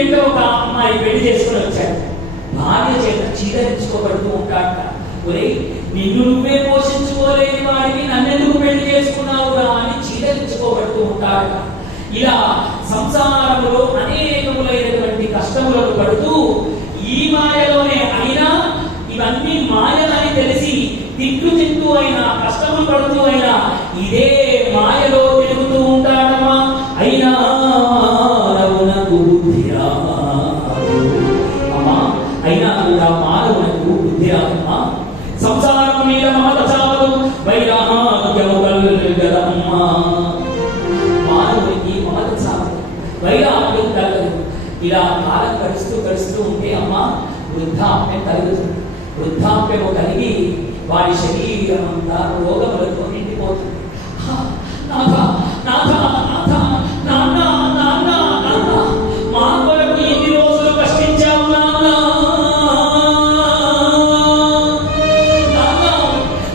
వెంట ఒక అమ్మాయి పెళ్లి చేసుకుని వచ్చాడు. భార్య చేత చీదరించుకోబడుతూ ఉంటాడట. ఒరే, నిన్ను నువ్వే పోషించుకోలేని వాడిని నన్నెందుకు పెళ్లి చేసుకున్నావురా అని చీదరించుకోబడుతూ ఉంటాడట. ఇలా సంసారంలో అనేకములైనటువంటి కష్టములను పడుతూ ఈ మాయలోనే అయినా ఇవన్నీ మాయలని తెలిసి తిట్లు తింటూ అయినా కష్టములు పడుతూ అయినా ఇదే మాయలో తిరుగుతూ ఉంటాడమ్మా. అయినా మానవునకు బుద్ధి రాదు అమ్మా, అయినా కూడా మానవునకు బుద్ధి రాదమ్మా. సంసారం మీద మమత చావదు, వైరాగ్యము కలుగదమ్మా. మానవునికి మమత చావదు, వైరాగ్యం కలగదు. ఇలా కాలం గడుస్తూ ఉంటే అమ్మా వృద్ధాప్యం కలుగుతుంది. వృద్ధాప్యము కలిగి వారి శరీరం అంతా రోగములతో నిండిపోతుంది. మా కొరకు ఎన్ని రోజులు కష్టించావు నాన్న,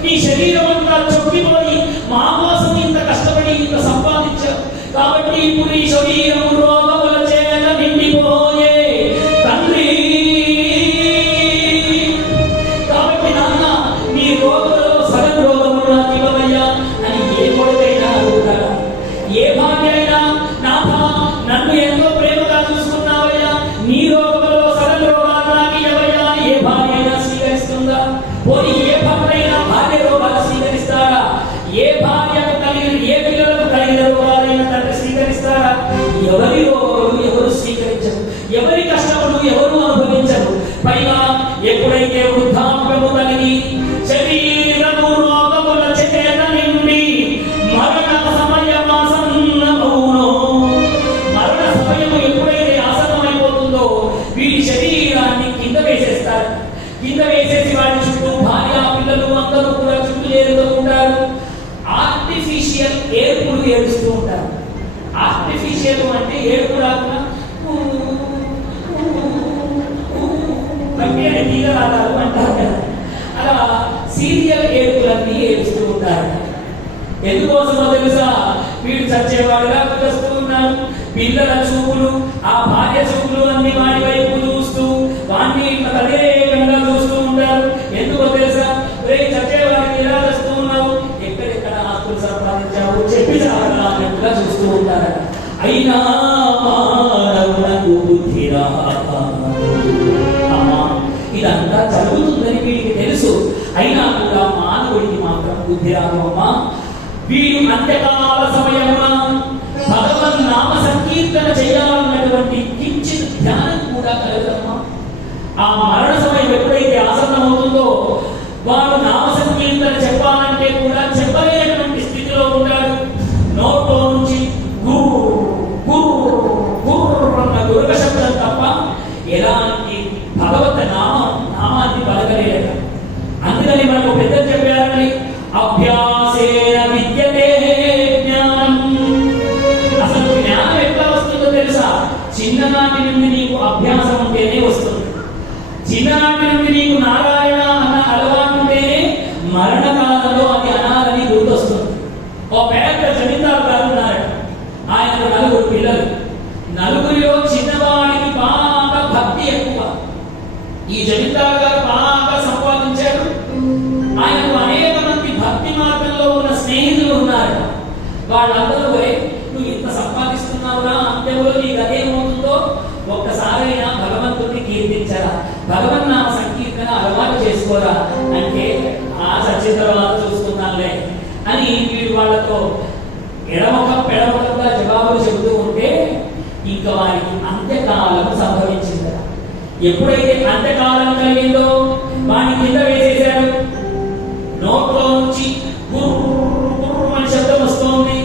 నీ శరీరం అంతా చొక్కిపోయి మా కోసం ఇంత కష్టపడి ఇంత సంపాదించావు కాబట్టి ఇప్పుడు ఈ శరీరం రోగముల చేత నిండిపోయే తండ్రి. కాబట్టి నాన్న నీ రోగములలో సగం రోగములు నాకు ఇవ్వవయ్యా అని ఏ కొడుకైనా అడుగుతాడా? ఏ భార్య అయినా నాథా నన్ను ఎంతో ప్రేమగా చూసుకున్నావయ్యా, నీ రోగములలో సగం రోగాలు నాకు ఇవ్వవయ్యా అని ఏ భార్య అయినా స్వీకరిస్తుందా? పోనీ ఏ భర్త అయినా భార్య రోగాలు స్వీకరిస్తాడా? ఏ భార్యకు కలిగిన ఏ పిల్లలకు కలిగిన రోగాలైనా తండ్రి స్వీకరిస్తాడా? ఎవరి రోగములు ఎవరు స్వీకరించరు, ఎవరి కష్టములు ఎవరు అనుభవించరు. పైగా ఎప్పుడైతే వృద్ధాప్యము కలిగి శరీరము రోగముల చేత నిండి మరణ సమయం ఆసన్నమవునో, మరణ సమయము ఎప్పుడైతే ఆసన్నమైపోతుందో వీరి శరీరాన్ని కింద వేసేస్తారు. కింద వేసేసి వారి చుట్టూ భార్య పిల్లలు అందరూ కూడా చుట్టూ చేరుతూ ఉంటారు. ఆర్టిఫిషియల్ ఏర్పులు ఏడుస్తూ ఉంటారు. ఆర్టిఫిషియల్ అంటే ఏడుపు రాకుండా తీగలాడారు అంటారు కదా, అలా సీరియల్ ఏడుపులన్నీ ఏడుస్తూ ఉంటారు. ఎందుకోసమో తెలుసా? వీడు చచ్చేవాడుగా వస్తూ ఉన్నారు. పిల్లల చూపులు, ఆ భార్య చూపులు అన్ని వాడి వైపు చూస్తూ వాడిని తదేకంగా చూస్తూ ఉంటారు. ఎందుకో తెలుసా? చచ్చేవాడిని ఎలా వస్తూ ఉన్నావు, ఎక్కడెక్కడ ఆస్తులు సంపాదించావు చెప్పి చాలా చూస్తూ ఉంటారు. అయినా మానవునకు బుద్ధి రాదు అమ్మా. ఇదంతా జరుగుతుందని వీడికి తెలుసు, అయినా కూడా మానవుడికి మాత్రం బుద్ధి రాదు అమ్మా. వీడు అంత్యకాల సమయమున భగవన్ నామ సంకీర్తన చేయాలన్నటువంటి కించిత్ ధ్యానం కూడా కలగదమ్మా. ఆ మరణ సమయం ఎప్పుడైతే ఆసన్నమవుతుందో వాడు నామ సంకీర్తన చెప్పాలంటే కూడా చెప్పలేనటువంటి స్థితిలో ఉంటాడు. నోట్లో నుంచి దుర్గ శబ్దం తప్ప ఎలాంటి భగవత్ నామాన్ని పలకలేడు. అందుకని మనకు పెద్దలు చెప్పారని అభ్యాసేన విద్యతే జ్ఞానం. అసలు జ్ఞానం ఎట్లా వస్తుందో తెలుసా? చిన్ననాటి నుండి నీకు అభ్యాసం ఉంటేనే వస్తుంది. చిన్ననాటి నుండి నీకు నారాయణ అన్న అలవాటు ఉంటేనే మరణకాలంలో అది అనాలని గుర్తొస్తుంది. ఓ పెద్ద జమీందారు గారు ఉన్నారట. ఆయనకు 4 పిల్లలు. 4గురిలో చిన్నవాడికి బాగా భక్తి ఎక్కువ. ఈ జమీందారు గారు బాగా సంపాదించాడు. ఆయనకు అనేక మంది భక్తి మార్గంలో ఉన్న స్నేహితులు ఉన్నారు. వాళ్ళందరూ నువ్వు ఇంత సంపాదిస్తున్నావురా, అంత్యంలో నీకు అదేమవుతుందో ఒక్కసారైనా భగవంతుడిని కీర్తించరా, భగవన్నామ సంకీర్తన అలవాటు చేసుకోరా అంటే ఆ చచ్చిన తర్వాత చూసుకున్నానులే అని వీడు వాళ్ళతో ఎడమొఖం పెడమొఖంగా జవాబులు చెబుతూ ఉంటే ఇంకా వారికి అంత్యకాలం సంభవించింది. ఎప్పుడైతే అంత్యకాలం కలిగిందో వాడిని కింద వేసేశారు. నోట్లో నుంచి అని శబ్దం వస్తోంది.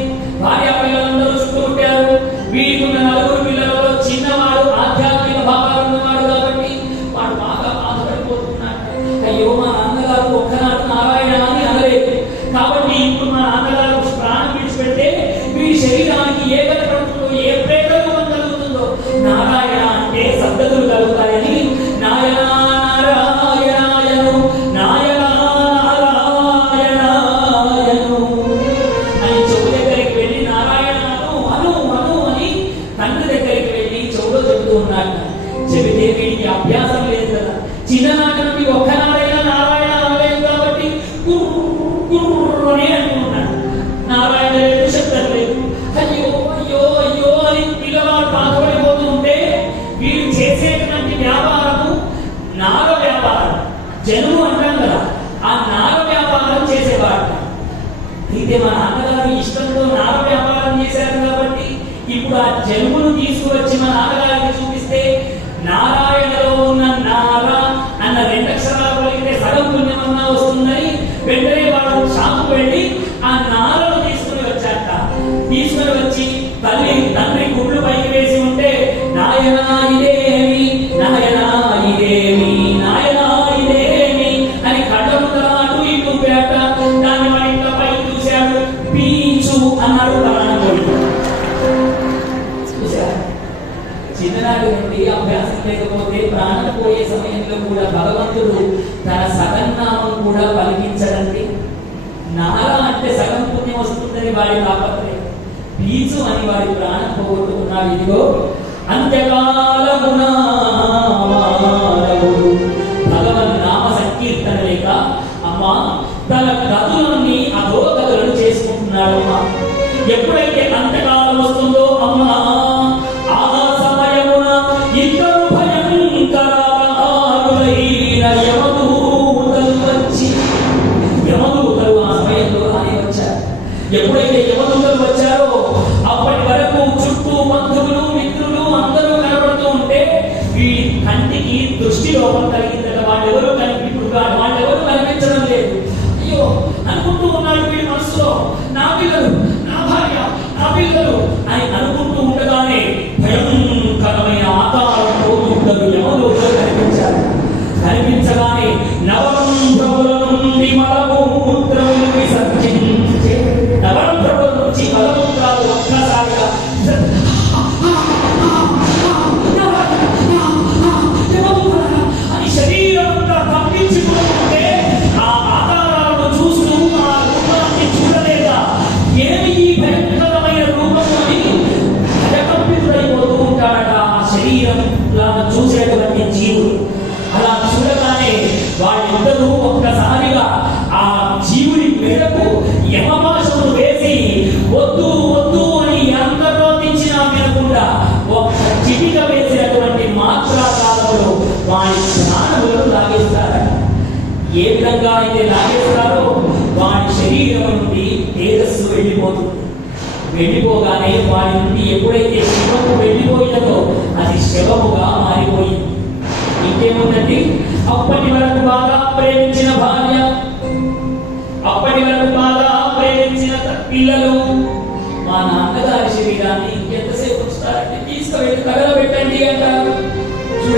భార్య పిల్లలందరూ చుట్టూ ఉంటారు. వీడున్న 4 పిల్లలలో చిన్నవాడు ఆధ్యాత్మిక భావాలు ఉన్నవాడు కాబట్టి వాడు బాగా బాధపడిపోతున్నాడు. అయ్యో మా నాన్నగారు ఒక్కనాడు నారాయణ అని అనలేదు కాబట్టి ఇప్పుడు మా నాన్నగారు ప్రాణం విడిచిపెడితే వీడి శరీరానికి ఏ కనపడుతుందో, ఏ ప్రేరణ కలుగుతుందో, నారాయణ అంటే సద్గతులు కలుగుతాయని నారాయణ తండ్రి దగ్గరికి వెళ్ళి చెవులో చెబుతూ ఉన్నాడు. అయితే మా నాన్నగారు ఇష్టంతో నార వ్యాపారం చేశారు కాబట్టి ఇప్పుడు ఆ జలుబును తీసుకువచ్చి మా నాన్నగారికి చూపిస్తే నారాయణలో ఉన్న నార అన్న 2 అక్షరాలు కలిగితే సగం పుణ్యమన్నా వస్తుందని వెంటనే వాడు షాపు వెళ్ళి ఆ నారను తీసుకుని వచ్చాట. తీసుకుని వచ్చి తండ్రి గుడ్లు పైకి వేసి ఉంటే నాయనా ఇదేమి, నాయనా ఇదేమి, నాయనా ఇదేమి అని కళ్ళముద్ర అటు ఇటు పేట. దాన్ని వాడి ఇంకా పైకి చూశాడు, పీచు అన్నాడు ప్రాణం. చూశారు, చిన్ననాటి నుండి అభ్యాసం లేకపోతే ప్రాణం పోయే సమయంలో కూడా భగవంతుడు తన సగన్నామం కూడా పలికించడండి. నార అంటే సగం పుణ్యం వస్తుందని వాడి తాపత్రయం, పీచు అని వాడి ప్రాణం పోగొట్టుకున్నాడు. ఇదిగో అంత్యకాలమున భగవన్ నామ సంకీర్తన లేక అమ్మా తన గతులన్నీ అధోగతులను చేసుకుంటున్నాడు. అమ్మా ఎప్పుడైతే అంత్యకాలం వస్తుందో అమ్మా ఆ సమయమున ఇద్దరు భయంకరమైన యమదూతలు వచ్చి, యమదూతలు ఆ సమయంలో రాని వచ్చారు. ఎప్పుడైతే యమదూతలు వచ్చారో అప్పటి వరకు చుట్టూ బంధువులు మిత్రులు అందరూ కనబడుతూ ఉంటే వీడి కంటికి దృష్టి లోపం కలిగిందట. వాళ్ళెవరూ వాళ్ళెవరూ కనిపించడం లేదు. అయ్యో అనుకుంటూ ఉన్నాడు వీడి మనసులో, నా పిల్లలు, నా భార్య, నా పిల్లలు అని అనుకుంటూ ఉండగానే భయంకరమైన ఆకారంలో ఇద్దరు యమదూతలు కనిపించారు. కనిపించగానే నవరంధ్రముల నుండి మలమూత్రములు విసర్జించే, నవరంధ్రముల నుంచి మలమూత్రాలు ఒక్కసారిగా అని శరీరమంతా తప్పించుకుంటుంటే ఆ ఆకారాలను చూస్తూ ఆ రూపాన్ని చూడలేక ఏమి ఈ భయంకరమైన రూపము అని భయకంపితుడైపోతూ ఉంటాడట ఆ శరీరం చూసేటువంటి జీవుడు. అలా చూడగానే వాళ్ళిద్దరూ ఒక్కసారిగా ఆ జీవుడి మెడకు యమపాశమును వేసి వద్దు వద్దు అని అందరూ తెచ్చినా వినకుండా ఒక్క చిటిక వేసినటువంటి మాత్రాకాలంలో వాడి ప్రాణములను లాగేస్తారట. ఏ విధంగా అయితే లాగేస్తారో వాడి శరీరం నుండి తేజస్సు వెళ్ళిపోతుంది. వెళ్ళిపోగానే వాడి నుండి ఎప్పుడైతే శివము వెళ్ళిపోయినదో అది శవముగా మారిపోయింది. ఇంకేముందండి, అప్పటి వరకు బాగా ప్రేమించిన భార్య, అప్పటి వరకు బాగా ప్రేమించిన పిల్లలు,